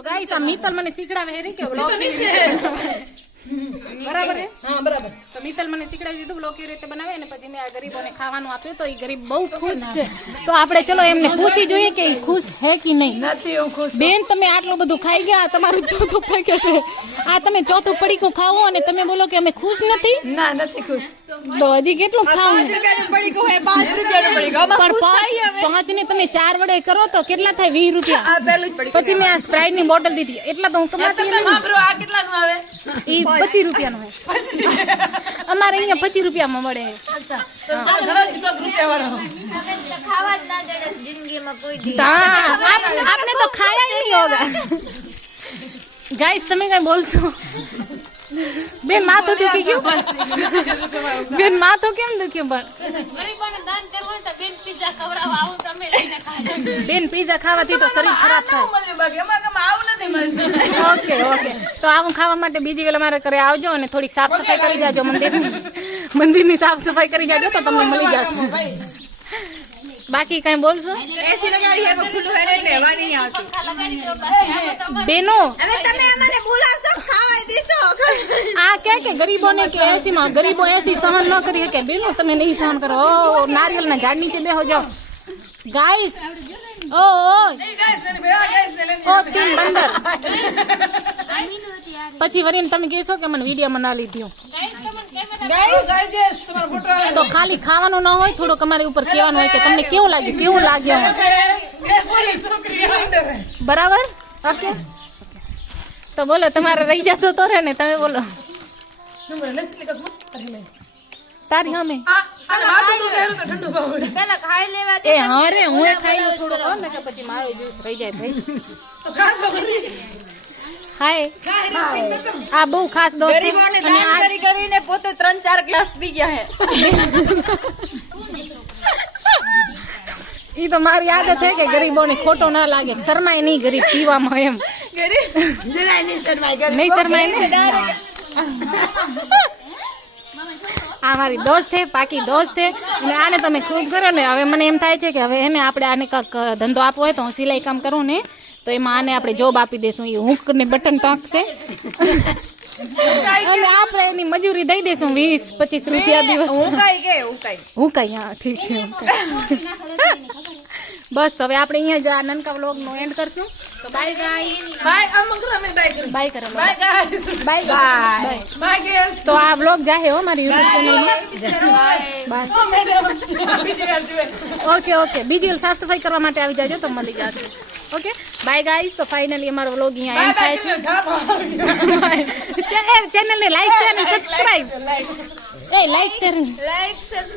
તો ગાઈસ આ મિત્તલ મને શીખડાવે હે કે વ્લોગ બરાબર હે? હા બરાબર. તો મિત્તલ મને શીખડાવી દીધું વ્લોગ કેવી રીતે બનાવે અને પછી મેં આ ગરીબોને ખાવાનું આપ્યું તો એ ગરીબ બહુ ખુશ છે. તો આપણે ચલો એમને પૂછી જોઈએ કે એ ખુશ હે કે નહીં. નથી હું ખુશ. બેન તમે આટલું બધું ખાઈ ગયા, તમારું ચોથું પેકેટ હે. આ તમે ચોથું પડીકું ખાવો અને તમે બોલો કે અમે ખુશ નથી. ના નથી ખુશ. તો હજી કેટલું ખાવું? 5 રૂપિયાનું પડીકું હે, 5 રૂપિયાનું પડીકું. આમાં પણ ખુશ થાય હવે. 5 ને તમે 4 વડે કરો તો કેટલા થાય? 20 રૂપિયા. આ પહેલું જ પડીકું. પછી મેં આ સ્પ્રાઇટ ની બોટલ દીધી એટલા તો હું કમાતી તમે વાપરો. આ કેટલાનું આવે? ઈ 25 રૂપિયાનું હે. અમારે અહીંયા 25 રૂપિયામાં મળે હે. અચ્છા તો ઘણો જ કોક રૂપિયા વાળો. ખાવા જ ના દે જિંદગીમાં કોઈ દી. હા આપને તો ખાયા ही नहीं होगा. ગાઈસ તમે કઈ બોલશો? બેન માથું દુખી ગયું? બેન માથું કેમ દુખ્યું? પણ ગરીબોને દાન કરવું હોય તો બેન પિઝા ખવડાવો, આવું તમે લઈને ખાજો. બેન પીઝા ખાવાથી તો શરીર ખરાબ થાય. મળે બાકી એમાં કમ આવું નથી મળતું. ઓકે ઓકે તો આવું ખાવા માટે બીજી વેલા મારા ઘરે આવજો અને થોડીક સાફ સફાઈ કરી જાજો. મંદિરની સાફ સફાઈ કરી જાજો તો તમને મળી જશે. બાકી કઈ બોલશો? એસી લગાડી હે પણ ખુલ્લું હે ને એટલે હવા નહીં આવતી. બેનો હવે તમે અમને બોલાવશો, ખાવા દેશો. આ કે ગરીબોને કે એસી માં ગરીબો એસી સહન ન કરી શકે. બેનો તમે નહીં સહન કરો. ઓ નારિયેલના ઝાડ નીચે બેહો જાઓ. ગાઈસ ઓ તીન બંદર પછી વરીને તમે કહેશો કે મને વિડીયોમાં ના લીધું. ગાઈસ તમારો ફોટો આવે તો ખાલી ખાવાનું ન હોય, થોડુંક અમારી ઉપર કહેવાનું હોય કે તમને કેવું લાગ્યું. બરાબર ઓકે તો બોલો તમારે રહી જતો તો રે ને તમે બોલો તારી અમે પેલા ખાઈ લેવા દે. એ હા રે હું ખાઈ લઉં થોડુંક હો ને કે પછી મારો જ્યુસ રહી જાય ભાઈ. હાય આ બહુ ખાસ દોસ્ત ગરીબોને દાન કરી કરીને પોતે 3-4 ગ્લાસ પી ગયા હે. ઈ તો મારી આદત છે કે ગરીબોને ખોટો ના લાગે, શરમાય નહીં ગરીબ પીવામાં એમ. ગરીબ જરાય નહીં શરમાય. નહીં શરમાય ને. આ મારી દોસ્ત છે, પાકી દોસ્ત છે અને આને તમે ખૂબ કરો ને. હવે મને એમ થાય છે કે હવે એને આપણે આને કાંક ધંધો આપવો હોય તો હું સિલાઈ કામ કરું ને તો એમાં આને આપણે જોબ આપી દેશું. એ હુંક ને બટન ટાંકશે અને આપણે એની મજૂરી દઈ દઈશું 20-25 રૂપિયા દિવસ. હું કઈ હા ઠીક છે. બસ તો હવે આપણે અહીંયા જ આ નાનકા વ્લોગ નો એન્ડ કરશું. તો બાય ગાઈસ. બાય અમે બાય કરો. બાય કરો. Bye guys. Bye bye bye guys. તો આ વ્લોગ જાહે હો મારી YouTube ચેનલમાં. બાય. ઓકે ઓકે બીજી સાફ સફાઈ કરવા માટે આવી જાજો તો મળી જશે. Okay bye guys. તો ફાઇનલી અમારો વ્લોગ અહીંયા એન્ડ થાય છે. ચેનલને લાઈક શેર અને સબસ્ક્રાઇબ. એ લાઈક શેર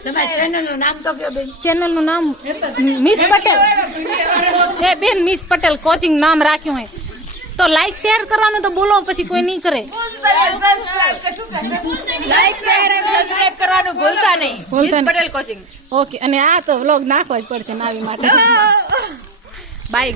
તમારા ચેનલનું નામ તો કયો બેન? ચેનલનું નામ મિસ પટેલ. એ બેન મિસ પટેલ કોચિંગ નામ રાખ્યું હે તો લાઈક શેર કરવાનું તો બોલો પછી કોઈ નહીં કરે. લાઈક શેર અને સબસ્ક્રાઇબ કરવાનું ભૂલતા નહીં. Miss Patel coaching. ઓકે અને આ તો વ્લોગ નાખવો જ પડશે નાવી માટે. બાય.